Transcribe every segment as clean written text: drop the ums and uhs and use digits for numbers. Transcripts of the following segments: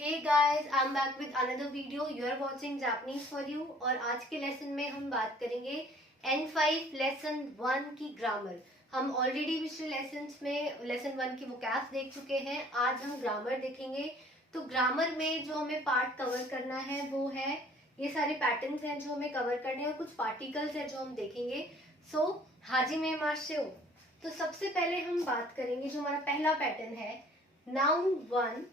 Hey guys, I'm back with another video. You are watching Japanese for you और आज के lesson में हम बात करेंगे N5 लेसन 1 की ग्रामर। हम ऑलरेडी पिछले लेसन्स में लेसन 1 की वोकैब्स देख चुके हैं। आज हम ग्रामर देखेंगे। तो ग्रामर में जो हमें पार्ट कवर करना है वो है ये सारे पैटर्न्स हैं जो हमें कवर करने हैं और कुछ पार्टिकल्स हैं जो हम देखेंगे। सो हाजी में मार्शो। तो सबसे पहले हम बात करेंगे जो हमारा पहला पैटर्न है नाउन 1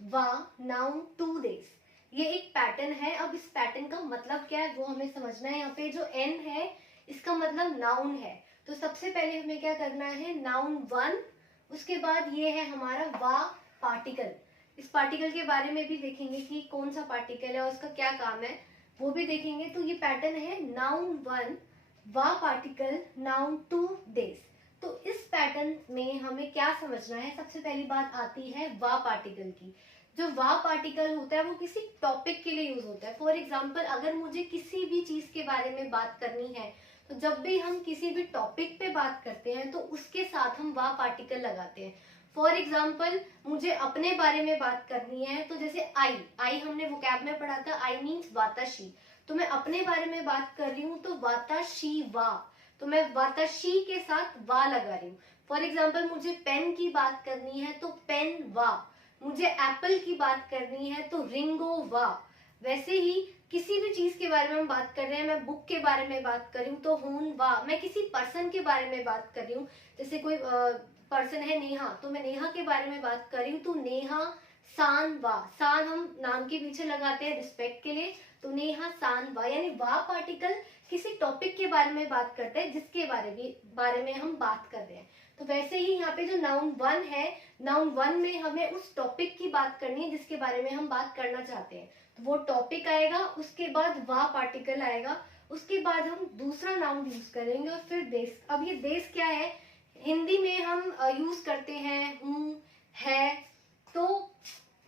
वा नाउन 2 डेज। ये एक पैटर्न है। अब इस पैटर्न का मतलब क्या है वो हमें समझना है। यहाँ पे जो एन है इसका मतलब नाउन है। तो सबसे पहले हमें क्या करना है नाउन 1, उसके बाद ये है हमारा वा पार्टिकल। इस पार्टिकल के बारे में भी देखेंगे कि कौन सा पार्टिकल है और उसका क्या काम है वो भी देखेंगे। तो ये पैटर्न है नाउन 1 वा पार्टिकल नाउन 2 डेज। तो इस पैटर्न में हमें क्या समझना है, सबसे पहली बात आती है वा पार्टिकल की। जो वा पार्टिकल होता है वो किसी टॉपिक के लिए यूज होता है। फॉर एग्जाम्पल अगर मुझे किसी भी चीज के बारे में बात करनी है तो जब भी हम किसी भी टॉपिक पे बात करते हैं तो उसके साथ हम वा पार्टिकल लगाते हैं। फॉर एग्जाम्पल मुझे अपने बारे में बात करनी है तो जैसे आई हमने वोकैब में पढ़ा था, आई मीन्स वाताशी। तो मैं अपने बारे में बात कर रही हूँ तो वाताशी वा, तो मैं वाताशी के साथ वा लगा रही हूँ। फॉर एग्जाम्पल मुझे पेन की बात करनी है तो पेन वा, मुझे एप्पल की बात करनी है तो रिंगो वा। वैसे ही किसी भी चीज के बारे में हम बात कर रहे हैं, मैं बुक के बारे में बात कर रही हूँ तो हून वा। मैं किसी पर्सन के बारे में बात कर रही हूँ, जैसे कोई पर्सन है नेहा, तो मैं नेहा के बारे में बात कर रही हूँ तो नेहा सान वा। सान हम नाम के पीछे लगाते हैं रिस्पेक्ट के लिए, तो नेहा सान वा। यानी वा पार्टिकल किसी टॉपिक के बारे में बात करते हैं जिसके बारे में हम बात कर रहे हैं। तो वैसे ही यहाँ पे जो नाउन 1 है, नाउन 1 में हमें उस टॉपिक की बात करनी है जिसके बारे में हम बात करना चाहते हैं। तो वो टॉपिक आएगा, उसके बाद वा पार्टिकल आएगा, उसके बाद हम दूसरा नाउन यूज करेंगे और फिर देश। अब ये देश क्या है, हिंदी में हम यूज करते हैं हूँ है, तो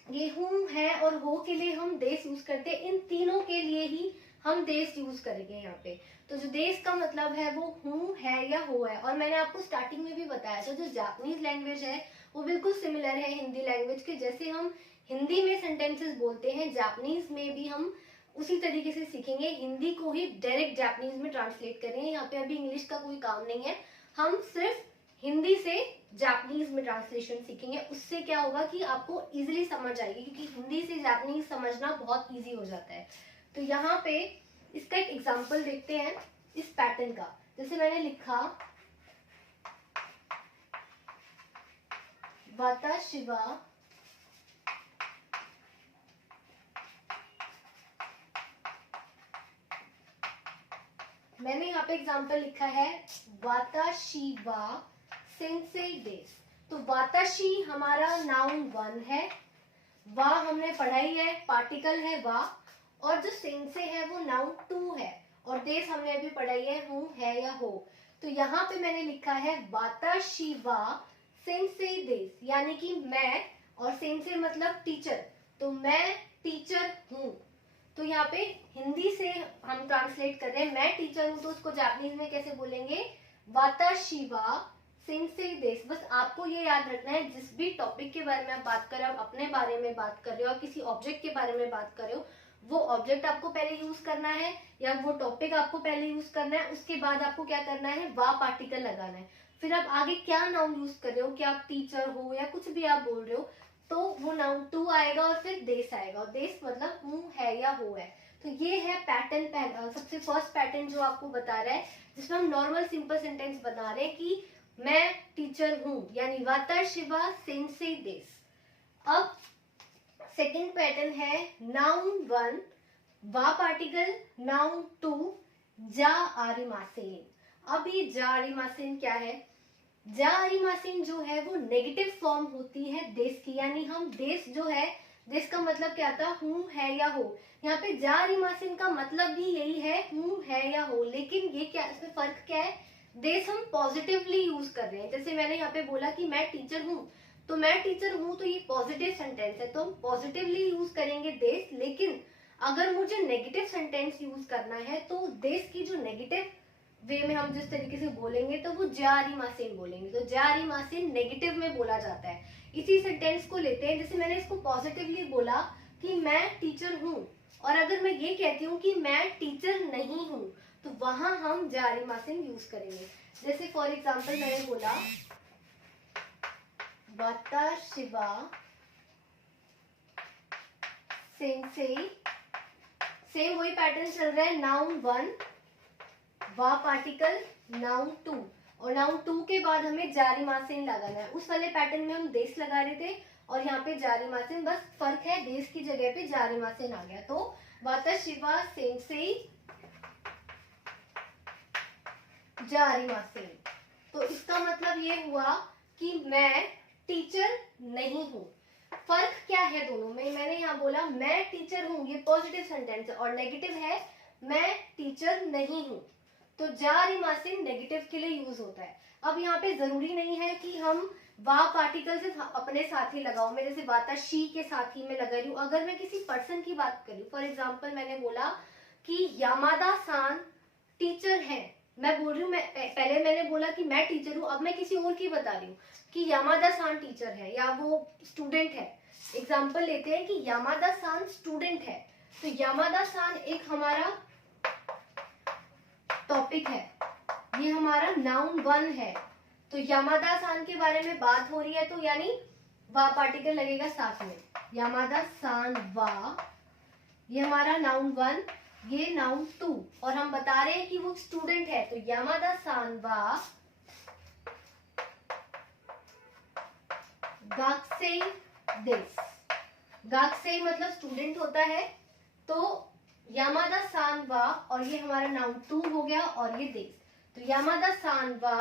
ये हूँ है और हो के लिए हम देश यूज करते हैं। इन तीनों के लिए ही हम देश यूज करेंगे यहाँ पे। तो जो देश का मतलब है वो हूँ है या हो है। और मैंने आपको स्टार्टिंग में भी बताया था जो जापानीज लैंग्वेज है वो बिल्कुल सिमिलर है हिंदी लैंग्वेज के। जैसे हम हिंदी में सेंटेंसेस बोलते हैं, जापानीज में भी हम उसी तरीके से सीखेंगे। हिंदी को ही डायरेक्ट जापानीज में ट्रांसलेट करेंगे। यहाँ पे अभी इंग्लिश का कोई काम नहीं है, हम सिर्फ हिंदी से जापानीज में ट्रांसलेशन सीखेंगे। उससे क्या होगा कि आपको इजीली समझ आएगी, क्योंकि हिंदी से जापानीज समझना बहुत इजी हो जाता है। तो यहाँ पे इसका एक एग्जांपल देखते हैं इस पैटर्न का। जैसे मैंने लिखा वाताशिवा मैंने यहाँ पे एग्जांपल लिखा है वाताशिवा सेंसेई डेस। तो वाताशी हमारा नाउन 1 है, वा हमने पढ़ाई है, पार्टिकल है वा, और जो सेंसे है वो नाउन 2 है, और देश हमने अभी पढ़ाई है हूँ है या हो। तो यहाँ पे मैंने लिखा है वाताशी वा सेंसेई डेस, यानी कि मैं, और सेंसे मतलब टीचर, तो मैं टीचर हूँ। तो यहाँ पे हिंदी से हम ट्रांसलेट कर रहे हैं, मैं टीचर हूँ, तो उसको जापानीज में कैसे बोलेंगे, वाताशी वा सेंसेई डेस। बस आपको ये याद रखना है जिस भी टॉपिक के बारे में आप बात कर रहे हो, आप अपने बारे में बात कर रहे हो, किसी ऑब्जेक्ट के बारे में बात कर रहे हो, वो ऑब्जेक्ट आपको पहले यूज करना है या वो टॉपिक आपको पहले यूज करना है। उसके बाद आपको क्या करना है, वा पार्टिकल लगाना है। फिर आप आगे क्या नाउन यूज कर रहे हो, क्या आप टीचर हो या कुछ भी आप बोल रहे हो, तो वो नाउन 2 आएगा और फिर देश आएगा, और देश मतलब हूँ है या हो है। तो ये है पैटर्न, सबसे फर्स्ट पैटर्न जो आपको बता रहा है, जिसमें हम नॉर्मल सिंपल सेंटेंस बना रहे हैं कि मैं टीचर हूँ, यानी वाताशिवा सेंसेई डेस। अब सेकंड पैटर्न है नाउन 1 वा पार्टिकल नाउन 2 जा आरिमासेन। अब ये जा आरिमासेन क्या है, जा आरिमासेन जो है वो नेगेटिव फॉर्म होती है देश की, यानी हम देश जो है, देश का मतलब क्या था, हूँ है या हो। यहाँ पे जा आरिमासेन का मतलब भी यही है, हूँ है या हो, लेकिन ये क्या, इसमें फर्क क्या है, देश हम पॉजिटिवली यूज कर रहे हैं। जैसे मैंने यहाँ पे बोला कि मैं टीचर हूँ, तो मैं टीचर हूँ तो ये पॉजिटिव सेंटेंस है, तो हम पॉजिटिवली यूज करेंगे देश। लेकिन अगर मुझे नेगेटिव सेंटेंस यूज करना है तो देश की जो नेगेटिव वे में हम जिस तरीके से बोलेंगे तो वो जारी मासेन बोलेंगे। तो जारी मासेन नेगेटिव में बोला जाता है, इसी सेंटेंस को लेते हैं, जैसे मैंने इसको पॉजिटिवली बोला कि मैं टीचर हूँ, और अगर मैं ये कहती हूँ कि मैं टीचर नहीं हूँ, तो वहां हम जारी मासिन यूज करेंगे। जैसे फॉर एग्जाम्पल मैंने बोला वाताशिवा सेंसेई, सेम वही पैटर्न चल रहा है, नाउन 1 वा पार्टिकल नाउन 2, और नाउन 2 के बाद हमें जारी मासिन लगाना है। उस वाले पैटर्न में हम देश लगा रहे थे और यहाँ पे जारी मासिन, बस फर्क है देश की जगह पे जारी मासिन आ गया। तो वाताशिवा सेंसेई जारी मासिन, तो इसका मतलब ये हुआ कि मैं टीचर नहीं हूँ। फर्क क्या है दोनों में? मैंने यहाँ बोला मैं टीचर हूँ, ये पॉजिटिव सेंटेंस है, और नेगेटिव है मैं टीचर नहीं हूँ, तो जारी मासिन नेगेटिव के लिए यूज होता है। अब यहाँ पे जरूरी नहीं है कि हम वा पार्टिकल से अपने साथ ही लगाओ। मैं जैसे वाताशी के साथ ही मैं लगा रही हूँ। अगर मैं किसी पर्सन की बात करूँ, फॉर एग्जाम्पल मैंने बोला कि यामादा सान टीचर है, मैं बोल रही हूँ, पहले मैंने बोला कि मैं टीचर हूँ, अब मैं किसी और की बता रही हूँ कि यामादा सान टीचर है या वो स्टूडेंट है। एग्जाम्पल लेते हैं कि यामादा सान स्टूडेंट है, तो यामादा सान एक हमारा टॉपिक है, ये हमारा नाउन 1 है, तो यामादा सान के बारे में बात हो रही है, तो यानी वा पार्टिकल लगेगा साथ में, यामादा सान वा, ये हमारा नाउन 1, ये नाउन 2, और हम बता रहे हैं कि वो स्टूडेंट है, तो यामादा सान वा गाक्सेई देस, गाक्सेई मतलब स्टूडेंट होता है, तो यामादा सान वा, और ये हमारा नाउन 2 हो गया, और ये देश, तो यामादा सान वा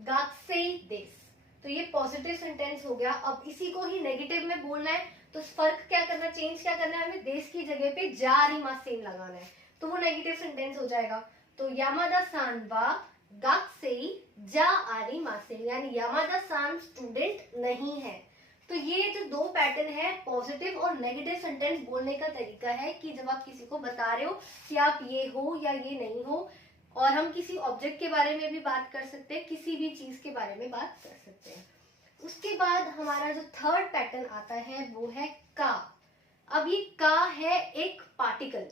गाक्सेई देस, तो ये पॉजिटिव सेंटेंस हो गया। अब इसी को ही नेगेटिव में बोलना है, तो फर्क क्या करना, चेंज क्या करना है, हमें देश की जगह पे जारी मासिन लगाना है, तो वो नेगेटिव सेंटेंस हो जाएगा। तो यामादा सान वा गाक्सेई जा आरी मासिन, यानी यामादा सान स्टूडेंट नहीं है। तो ये जो दो पैटर्न है, पॉजिटिव और नेगेटिव सेंटेंस बोलने का तरीका है कि जब आप किसी को बता रहे हो कि आप ये हो या ये नहीं हो, और हम किसी ऑब्जेक्ट के बारे में भी बात कर सकते हैं, किसी भी चीज के बारे में बात कर सकते हैं। उसके बाद हमारा जो थर्ड पैटर्न आता है वो है का। अब ये का है एक पार्टिकल,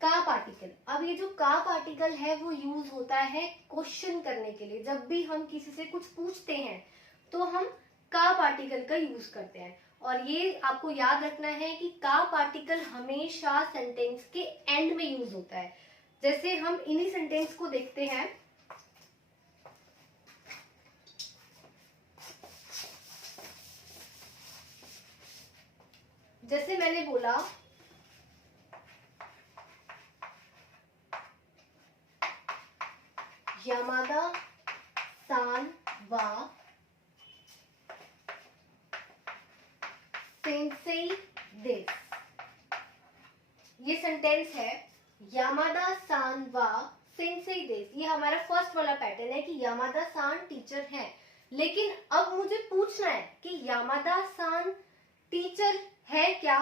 का पार्टिकल। अब ये जो का पार्टिकल है वो यूज होता है क्वेश्चन करने के लिए। जब भी हम किसी से कुछ पूछते हैं तो हम का पार्टिकल का यूज करते हैं, और ये आपको याद रखना है कि का पार्टिकल हमेशा सेंटेंस के एंड में यूज होता है। जैसे हम इन्हीं सेंटेंस को देखते हैं, जैसे मैंने बोला यामादा सान वा सेंसेई देस, ये सेंटेंस है यामादा सान वा सेंसेई देस। ये हमारा फर्स्ट वाला पैटर्न है कि यामादा सान टीचर है, लेकिन अब मुझे पूछना है कि यामादा सान टीचर है क्या।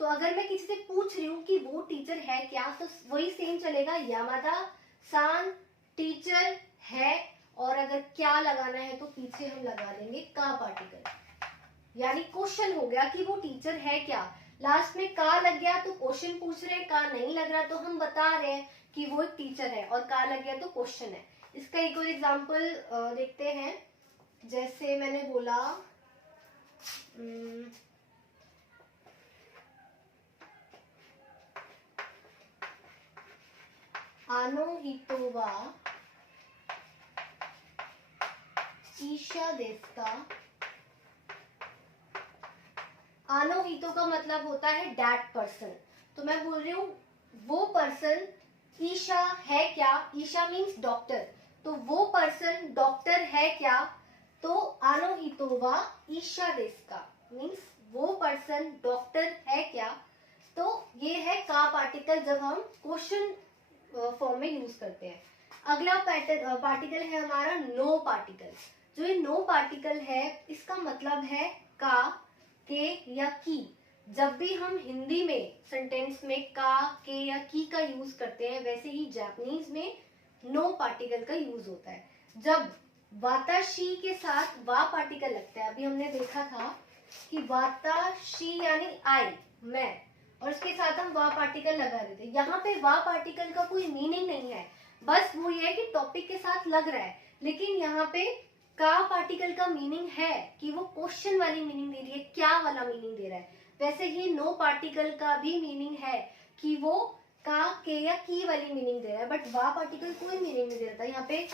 तो अगर मैं किसी से पूछ रही हूँ कि वो टीचर है क्या, तो वही सेम चलेगा, यामादा सान टीचर है, और अगर क्या लगाना है तो पीछे हम लगा देंगे का पार्टिकल, यानी क्वेश्चन हो गया कि वो टीचर है क्या। लास्ट में का लग गया तो क्वेश्चन पूछ रहे हैं, का नहीं लग रहा तो हम बता रहे हैं कि वो एक टीचर है, और का लग गया तो क्वेश्चन है। इसका एक और एग्जांपल देखते हैं। जैसे मैंने बोला आनो हितो वा ईशा देस्का। आनो हितो का मतलब होता है दैट पर्सन, तो मैं बोल रही हूँ वो पर्सन ईशा है क्या। ईशा मीन्स डॉक्टर, तो वो पर्सन डॉक्टर है क्या। तो आनो हितो वा ईशा देस्का मीन्स वो पर्सन डॉक्टर है क्या। तो ये है का पार्टिकल जब हम क्वेश्चन फॉर्म में यूज करते हैं। अगला पार्टिकल है हमारा नो पार्टिकल। जो ये नो पार्टिकल है इसका मतलब है का, के या की। जब भी हम हिंदी में सेंटेंस में का, के या की का यूज करते हैं, वैसे ही जापानीज में नो पार्टिकल का यूज होता है। जब वाताशी के साथ वा पार्टिकल लगता है, अभी हमने देखा था कि वाताशी यानी आई, मैं, और उसके साथ हम वा पार्टिकल लगा देते हैं। यहाँ पे वा पार्टिकल का कोई मीनिंग नहीं है, बस वो ये है कि टॉपिक के साथ लग रहा है। लेकिन यहाँ पे का पार्टिकल का मीनिंग है कि वो क्वेश्चन वाली मीनिंग दे रही है, क्या वाला मीनिंग दे रहा है। वैसे ही नो पार्टिकल का भी मीनिंग है कि वो का, के या की वाली मीनिंग दे रहा है, बट वा पार्टिकल कोई मीनिंग नहीं दे रहा था। यहाँ पे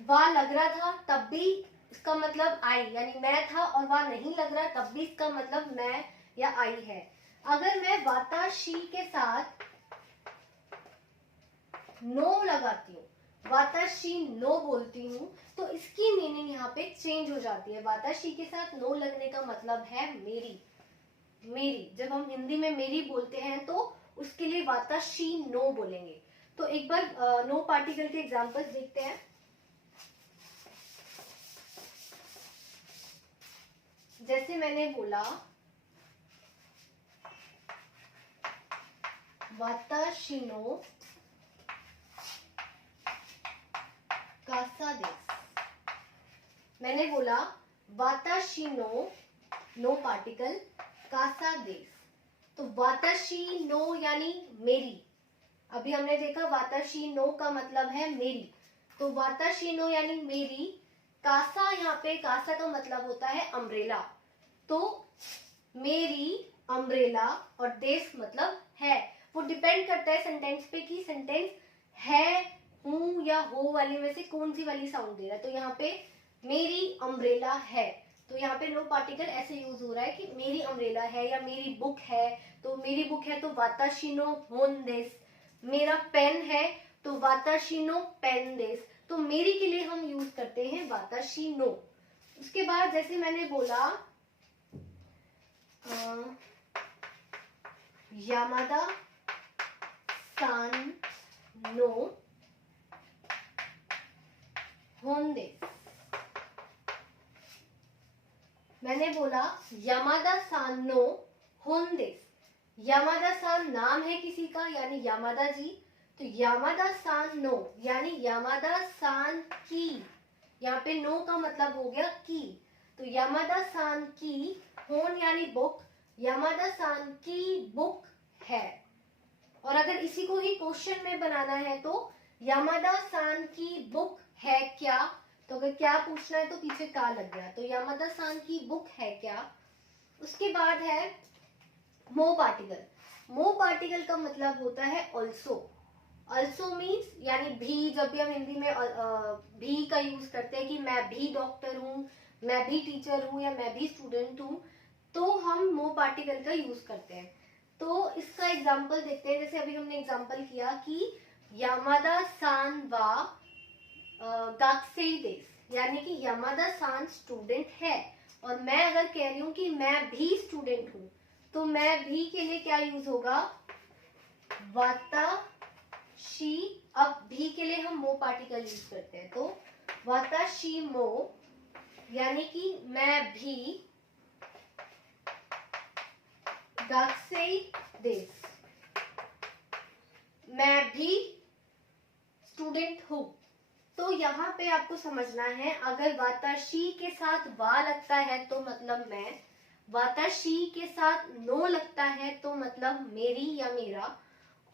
वा लग रहा था तब भी इसका मतलब आई यानी मैं था, और वा नहीं लग रहा तब भी इसका मतलब मैं या आई है। अगर मैं वाताशी के साथ नो लगाती हूँ, वाताशी नो बोलती हूँ, तो इसकी मीनिंग यहाँ पे चेंज हो जाती है। वाताशी के साथ नो लगने का मतलब है मेरी, मेरी। जब हम हिंदी में मेरी बोलते हैं तो उसके लिए वाताशी नो बोलेंगे। तो एक बार नो पार्टिकल के एग्जांपल्स देखते हैं। जैसे मैंने बोला वाताशी नो कासा देस, मैंने बोला वाताशी नो, नो पार्टिकल, कासा देस। तो वाताशी नो यानी मेरी, अभी हमने देखा वाताशी नो का मतलब है मेरी, तो वाताशी नो यानी मेरी। कासा, यहाँ पे कासा का मतलब होता है अम्ब्रेला, तो मेरी अम्ब्रेला, और देश मतलब है। वो डिपेंड करता है सेंटेंस पे कि सेंटेंस है, हूं या हो वाली में से कौन सी वाली साउंड दे रहा है। तो यहाँ पे मेरी अम्ब्रेला है, तो यहाँ पे नो पार्टिकल ऐसे यूज हो रहा है कि मेरी अम्ब्रेला है या मेरी बुक है। तो मेरी बुक है तो वाताशी नो होन देस, मेरा पेन है तो वाताशी नो पेन देस। तो मेरी के लिए हम यूज करते हैं वाताशी नो। उसके बाद जैसे मैंने बोला यामादा सान नो होंदेस, मैंने बोला यामादा सान नो होंदेस। यामादा सान नाम है किसी का यानी यामादा जी, तो यामादा सान नो यानी यामादा सान की, यहाँ पे नो का मतलब हो गया की, तो यामादा सान की, होन यानी बुक, यामादा सान की बुक है। और अगर इसी को ही क्वेश्चन में बनाना है तो यामादा सान की बुक है क्या, तो अगर क्या पूछना है तो पीछे का लग गया, तो यामादा सान की बुक है क्या। उसके बाद है मो पार्टिकल। मो पार्टिकल का मतलब होता है ऑल्सो। ऑल्सो मीन्स यानी भी, जब भी हम हिंदी में भी का यूज करते हैं कि मैं भी डॉक्टर हूँ, मैं भी टीचर हूँ या मैं भी स्टूडेंट हूँ, तो हम मो पार्टिकल का यूज करते हैं। तो इसका एग्जाम्पल देखते हैं। जैसे अभी हमने एग्जाम्पल किया कि यामादा सान वा गाक्सेई देस, यानी कि यामादा सान स्टूडेंट है, और मैं अगर कह रही हूँ कि मैं भी स्टूडेंट हूँ, तो मैं भी के लिए क्या यूज होगा, वाताशी। अब भी के लिए हम मो पार्टिकल यूज करते हैं, तो वाताशी मो यानी कि मैं भी गाक्सेई देस, मैं भी स्टूडेंट हूँ। तो यहाँ पे आपको समझना है, अगर वाताशी के साथ वा लगता है तो मतलब मैं, वाताशी के साथ नो लगता है तो मतलब मेरी या मेरा,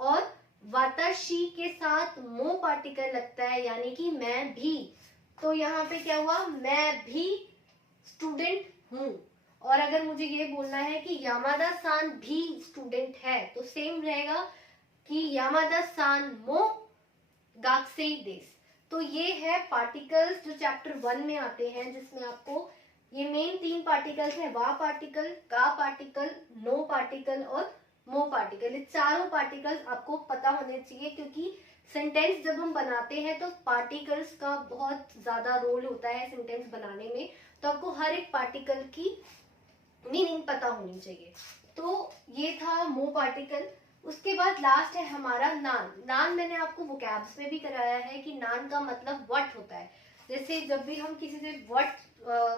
और वाताशी के साथ मो पार्टिकल लगता है यानी कि मैं भी, तो यहाँ पे क्या हुआ, मैं भी स्टूडेंट हूँ। और अगर मुझे ये बोलना है कि यामादा सान भी स्टूडेंट है, तो सेम रहेगा कि यामादा सान मो गाक्सेई देस। तो ये है पार्टिकल्स जो चैप्टर 1 में आते हैं, जिसमें आपको ये मेन 3 पार्टिकल्स हैं, वा पार्टिकल, का पार्टिकल, नो पार्टिकल और मो पार्टिकल। ये चारों पार्टिकल्स आपको पता होने चाहिए, क्योंकि सेंटेंस जब हम बनाते हैं तो पार्टिकल्स का बहुत ज्यादा रोल होता है सेंटेंस बनाने में, तो आपको हर एक पार्टिकल की मीनिंग पता होनी चाहिए। तो ये था मो पार्टिकल। उसके बाद लास्ट है हमारा नान। नान मैंने आपको वोकैब्स में भी कराया है कि नान का मतलब व्हाट होता है। जैसे जब भी हम किसी से व्हाट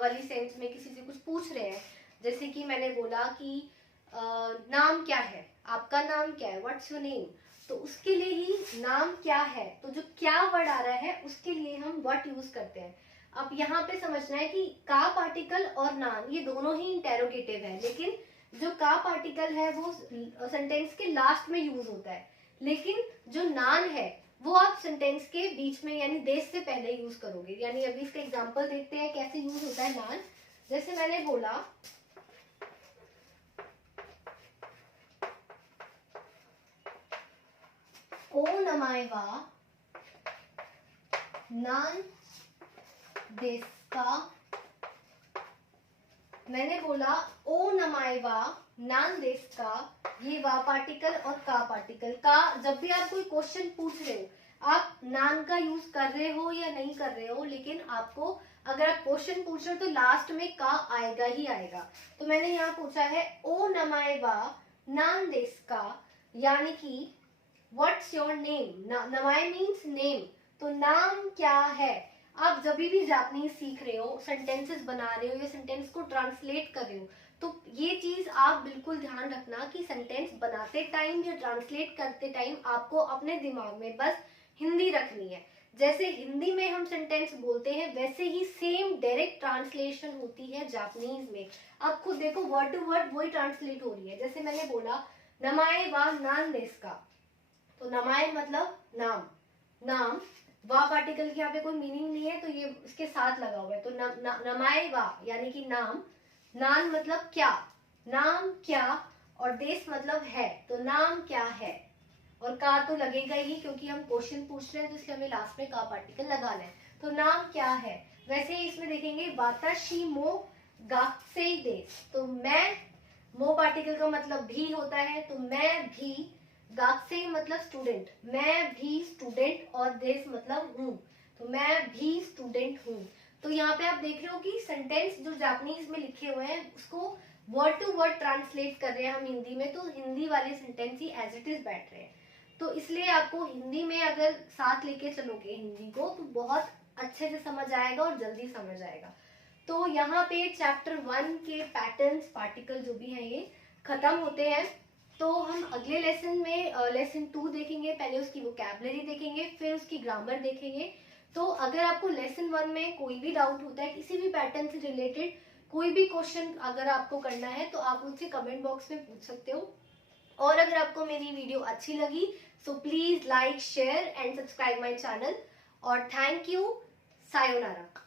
वाली सेंस में किसी से कुछ पूछ रहे हैं, जैसे कि मैंने बोला कि नाम क्या है, आपका नाम क्या है, व्हाट्स योर नेम, तो उसके लिए ही नाम क्या है, तो जो क्या वर्ड आ रहा है उसके लिए हम व्हाट यूज करते हैं। अब यहाँ पे समझना है कि का पार्टिकल और नान ये दोनों ही इंटेरोगेटिव है, लेकिन जो का पार्टिकल है वो सेंटेंस के लास्ट में यूज होता है, लेकिन जो नान है वो आप सेंटेंस के बीच में यानी देश से पहले यूज करोगे। यानी अभी इसका एग्जांपल देखते हैं कैसे यूज होता है नान। जैसे मैंने बोला ओ नमाएवा नान देश का, मैंने बोला ओ नमाएवा नान देश का, ये वा पार्टिकल और का पार्टिकल। का जब भी आप कोई क्वेश्चन पूछ रहे हो, आप नान का यूज कर रहे हो या नहीं कर रहे हो, लेकिन आपको अगर आप क्वेश्चन पूछ रहे हो तो लास्ट में का आएगा ही आएगा। तो मैंने यहाँ पूछा है ओ नमाएवा नान देश का, यानी कि व्हाट्स योर नेम। नमाए मीन्स नेम, तो नाम क्या है। आप जब भी जापानीज सीख रहे हो, सेंटेंसेस बना रहे हो या सेंटेंस को ट्रांसलेट कर रहे हो, तो ये चीज आप बिल्कुल ध्यान रखना कि सेंटेंस बनाते टाइम या ट्रांसलेट करते टाइम आपको अपने दिमाग में बस हिंदी रखनी है। जैसे हिंदी में हम सेंटेंस बोलते हैं वैसे ही सेम डायरेक्ट ट्रांसलेशन होती है जापानीज में। आप खुद देखो, वर्ड टू वर्ड वही ट्रांसलेट हो रही है। जैसे मैंने बोला नमाए वा नान देश का, तो नमाए मतलब नाम, नाम वा पार्टिकल की यहाँ पे कोई मीनिंग नहीं है तो ये इसके साथ लगा हुआ है, तो नमाए वा यानी कि नाम, नान मतलब क्या, नाम क्या, और देश मतलब है, तो नाम क्या है। और का तो लगेगा ही क्योंकि हम क्वेश्चन पूछ रहे हैं, तो इसलिए हमें लास्ट में का पार्टिकल लगाना है। तो नाम क्या है। वैसे ही इसमें देखेंगे वाताशी मो गाक्से देश, तो मैं, मो पार्टिकल का मतलब भी होता है, तो मैं भी, गाक्से मतलब स्टूडेंट, मैं भी स्टूडेंट, और देश मतलब हूँ, तो मैं भी स्टूडेंट हूँ। तो यहाँ पे आप देख रहे हो कि सेंटेंस जो जापानीज में लिखे हुए हैं उसको वर्ड टू वर्ड ट्रांसलेट कर रहे हैं हम हिंदी में, तो हिंदी वाले सेंटेंस ही एज इट इज बैठ रहे हैं। तो इसलिए आपको हिंदी में अगर साथ लेके चलोगे हिंदी को तो बहुत अच्छे से समझ आएगा और जल्दी समझ आएगा। तो यहाँ पे चैप्टर 1 के पैटर्न्स, पार्टिकल जो भी हैं ये खत्म होते हैं। तो हम अगले लेसन में लेसन 2 देखेंगे, पहले उसकी वोकैबुलरी देखेंगे, फिर उसकी ग्रामर देखेंगे। तो अगर आपको लेसन 1 में कोई भी डाउट होता है किसी भी पैटर्न से रिलेटेड, कोई भी क्वेश्चन अगर आपको करना है तो आप मुझसे कमेंट बॉक्स में पूछ सकते हो। और अगर आपको मेरी वीडियो अच्छी लगी so please like, share and subscribe my channel. और थैंक यू, सायोनारा।